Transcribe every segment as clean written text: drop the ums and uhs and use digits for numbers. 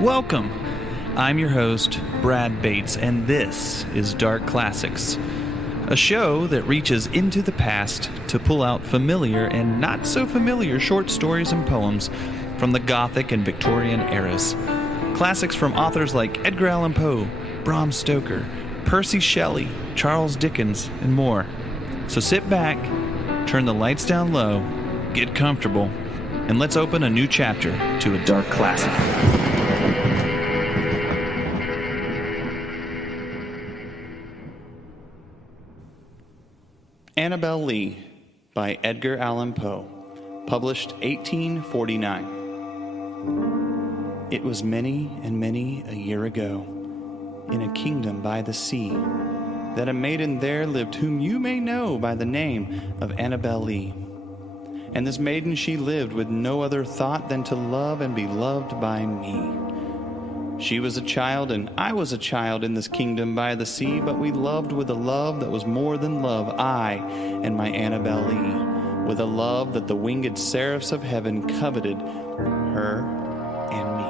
Welcome! I'm your host, Brad Bates, and this is Dark Classics, a show that reaches into the past to pull out familiar and not so familiar short stories and poems from the Gothic and Victorian eras. Classics from authors like Edgar Allan Poe, Bram Stoker, Percy Shelley, Charles Dickens, and more. So sit back, turn the lights down low, get comfortable, and let's open a new chapter to a dark classic. Annabel Lee by Edgar Allan Poe, published 1849. It was many and many a year ago, in a kingdom by the sea, that a maiden there lived whom you may know by the name of Annabel Lee. And this maiden she lived with no other thought than to love and be loved by me. She was a child and I was a child in this kingdom by the sea, but we loved with a love that was more than love, I and my Annabel Lee, with a love that the winged seraphs of heaven coveted her and me.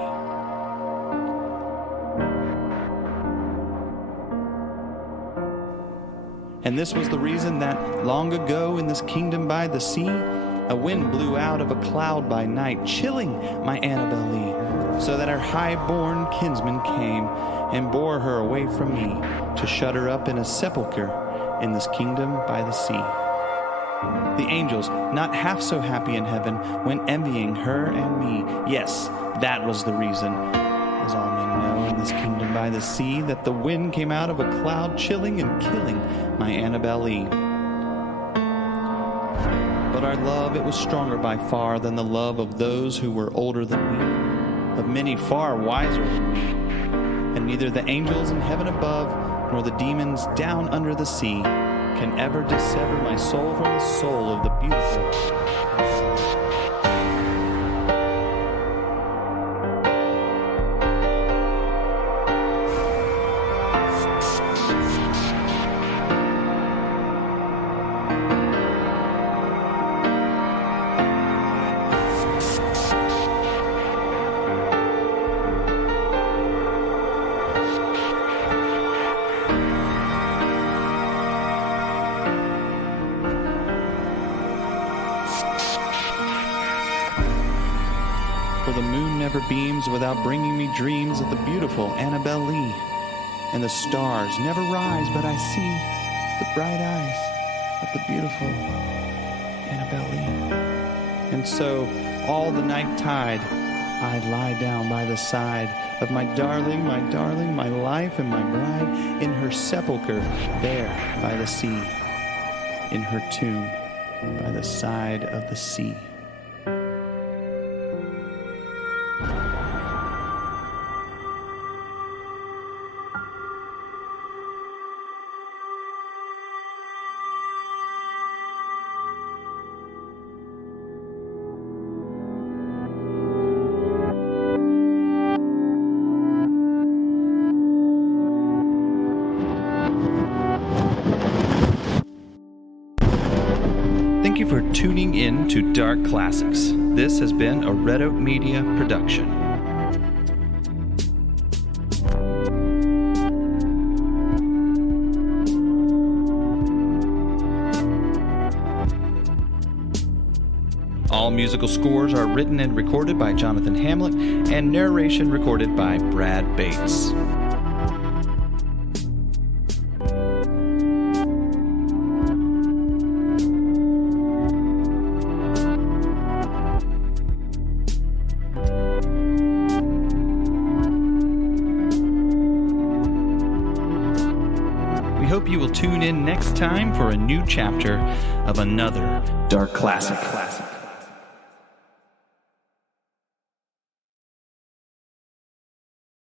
And this was the reason that long ago in this kingdom by the sea, a wind blew out of a cloud by night, chilling my Annabel Lee, so that our high-born kinsman came and bore her away from me to shut her up in a sepulchre in this kingdom by the sea. The angels, not half so happy in heaven, went envying her and me. Yes, that was the reason, as all men know in this kingdom by the sea, that the wind came out of a cloud, chilling and killing my Annabel Lee. But our love, it was stronger by far than the love of those who were older than we, of many far wiser than we. And neither the angels in heaven above, nor the demons down under the sea, can ever dissever my soul from the soul of the beautiful. For the moon never beams without bringing me dreams of the beautiful Annabel Lee. And the stars never rise, but I see the bright eyes of the beautiful Annabel Lee. And so, all the night tide, I lie down by the side of my darling, my life and my bride, in her sepulchre there by the sea, in her tomb by the side of the sea. Thank you for tuning in to Dark Classics. This has been a Red Oak Media production. All musical scores are written and recorded by Jonathan Hamlett, and narration recorded by Brad Bates. Hope you will tune in next time for a new chapter of another Dark Classic.